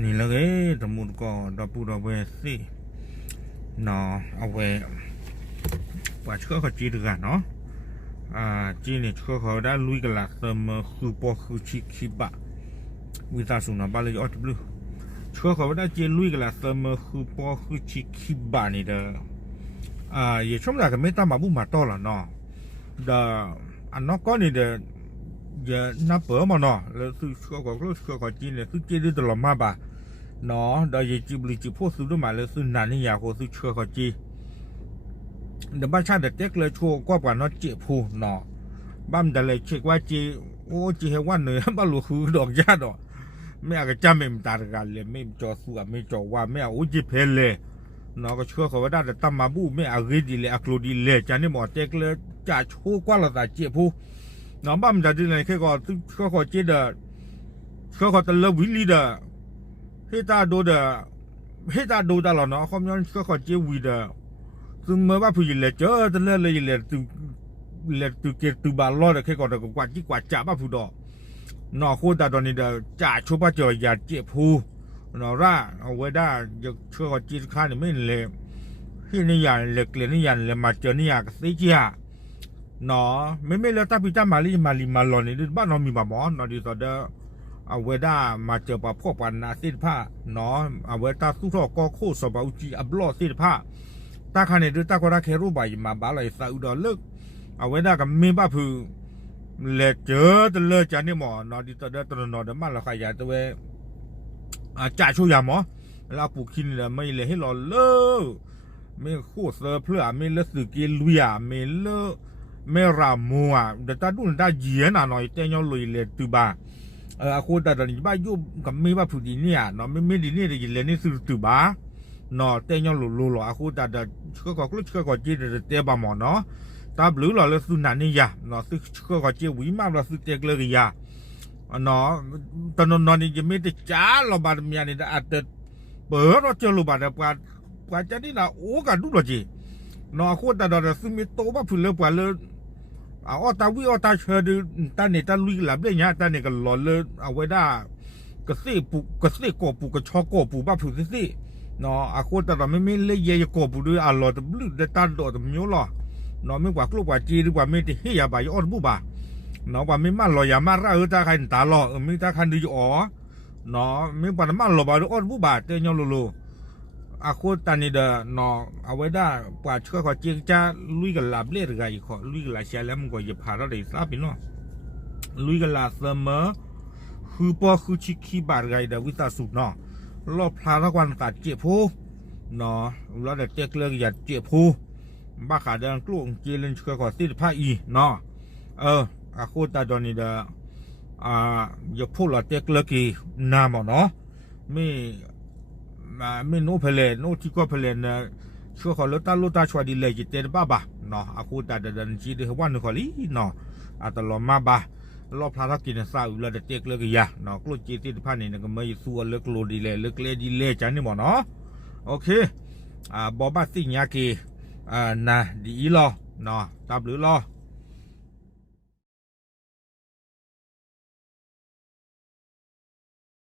นี่ละเอ้ตมุนก็ดับปูดับเวสิเนาะเอาไว้ว่าเชื่อเขาจีดกันเนาะจีเนี่ยเชื่อเขาได้ลุยกันละเสมอคือปอคือชิคิบะวิตาสุนับาเลยออดบลูเชื่อเขาได้จีลุยกันละเสมอคือปอคือชิคิบะนี่เด้ออย่าชมได้กันไม่ตามมาบุมาต่อละเนาะเด้ออันนั้นก็นี่เด้ออย่านับเปิดมาเนาะแล้วซื้อเชื่อเขาจีเนี่ยซื้อจีได้ตลอดมาบ่าเนาะเดี๋ยวจีบลิจีพวกซื้อด้วยมาแล้วซื้อนานนี่อยากซื้อเชื่อเขาจีเดี๋ยวบ้านชาติเด็กเลยชัวก็กว่าน้อเจี๊ยผู้เนาะบ้านแต่เลยเช็คว่าจีโอ้จีเฮวันเลยบ้านหลวงคือดอกยาดอกไม่อาจจะจำไม่ตากันเลยไม่จอสู้ไม่จอว่าไม่เอาจีเพลเลยเนาะก็เชื่อเขาว่าได้แต่ตั้มมาบูไม่เอารีดีเลยอักโลดีเลยจานนี้หมอเจ๊กเลยจ่าชัวกว่าเราแต่เจี๊ยผู้เนาะบ้านแต่ที่ไหนแค่ก็เชื่อเขาเจี๊ยเด้อเชื่อเขาแต่เลิฟวิลลี่เด้อเฮตาโดเด้อเฮตาโดตลอดเนาะเขาไม่ยอมเชื่อเขาเจี๊ยวีเด้อซึ่งเมื่อว่าผู้หญิงเลยเจอแต่เรื่องเลยเลยตัวเกตัวบาลลอดแค่ก่อนแต่กว่าจีกว่าจ่าบ้าผู้ดอกนอโคตรตอนนี้เดจ่าชุบป้าเจออย่าเจ็บผู้นอร่าเอาไว้ได้จะช่วยเขาจีข้าเนี่ยไม่เลยที่นี่ยันเล็กเลยนี่ยันเลยมาเจอนี่อยากสิจ้าเนาะไม่เลยตาพิจามาลีมาลอนี่บ้านเรามีบะหมอนอดีตเดเอาไว้ได้มาเจอปะพวกปันนาสิผ้าเนาะเอาไว้ตาสุดทอก็โคสบาอุจีอับลอสิผ้าตาคันเนี่ยดูตาก็ได้แค่รูปใบมาบ้าเลยสาวดอเลิกเอาไว้ได้กับมีบ้าพือเล็กเจอแต่เลิกจานนี่หมอนอดีตเดตนอเดมันเราขยายตัวจ่าชูยาหมอเราปลูกขินเลยไม่เลยให้เราเลิกไม่คู่เสือเพื่อไม่เลิกสื่อกิลุยไม่เลิกไม่รามัวเดี๋ยวตาดูตาเยียนหน่อยแต่ยังลุยเลยตัวบ้าคนแต่ตอนนี้บ้ายุบกับมีบ้าผู้ดีเนี่ยเนาะไม่ดีเนี่ยเลยนี่สื่อตัวบ้าเนาะแต่ยังลุหล่อคุณแต่เชื่อก็เชื่อก็จีเตะบาหมอเนาะตาบลูหล่อแล้วสุนันนี่ยาเนาะซึ่งเชื่อก็จีวิมาแล้วสุดเตะเลยยาเนาะตอนนอนนี่จะไม่ได้จ้าเราบาดมีอันนี้อาจจะเปิดเราเจอลูบาดกว่าจะนี่นะโอ้กันดูหน่อยจีเนาะคุณแต่ตอนซึ่งมีโตบ้าผู้เลี้ยงกว่าเลยเอาตาวิเอาตาเชิดตาเนี่ยตาลุยหลับได้ยังตาเนี่ยก็หล่อเลยเอาไว้ได้ก็สิปูก็สิกบปูก็ชอกบปูบ้าผู้สิเนาะอาคนแต่เราไม่เลี้ยกบด้วยอ่ะเราแต่บลูแต่ตาโดดแต่ไม่รู้หรอเนาะไม่กว่ากลุ่มกว่าจีหรือว่าไม่ที่เฮียบายอดบุบะเนาะว่าไม่มาหล่ออย่ามาร่าตาใครตาหล่อไม่ตาคันดีอ๋อเนาะไม่ปานมาหล่อบายอดบุบะเตี้ยยลูอาคนตานี่เด้อเนาะเอาไว้ได้กว่าเชื่อขอจีจะลุยกันหลับเลี้ยอะไรขอลุยกันหลับเสียแล้วมันก็จะพาเราได้ทราบพี่น้องลุยกันหลับเสมอคือพอคือชิคีบาดไงเดวิตาสุดเนาะรอบพลาดวันตัดเจ็บผู้เนาะแล้วเด็กเจ๊กเลิกหยัดเจ็บผู้บ้าขาเดินกลุ่มจีนเชื่อขอสิทธิภาอีเนาะอาคูตาดอนี่เดอย่าพูดละเจ๊กเลิกกี่นามเนาะไม่โน้เพลนโน้ที่ก็เพลนนะช่วยขอลดตาช่วยดีเลยจิตเตนบ้าเนาะอาคูตาเดินจีนเฮวันนึกขอลีเนาะตลอดมาบ้ารอบพลาดกินซาอุลาเด็กเลิกยาเนาะกลุ่มจีนที่ผ่านนี่ก็ไม่สู้เลิกโลดีเลยเลิกเลดีเลยจันนี่หมดเนาะโอเคบอบ้าสิ่งยากีนะดีรอเนาะตามหรือรอ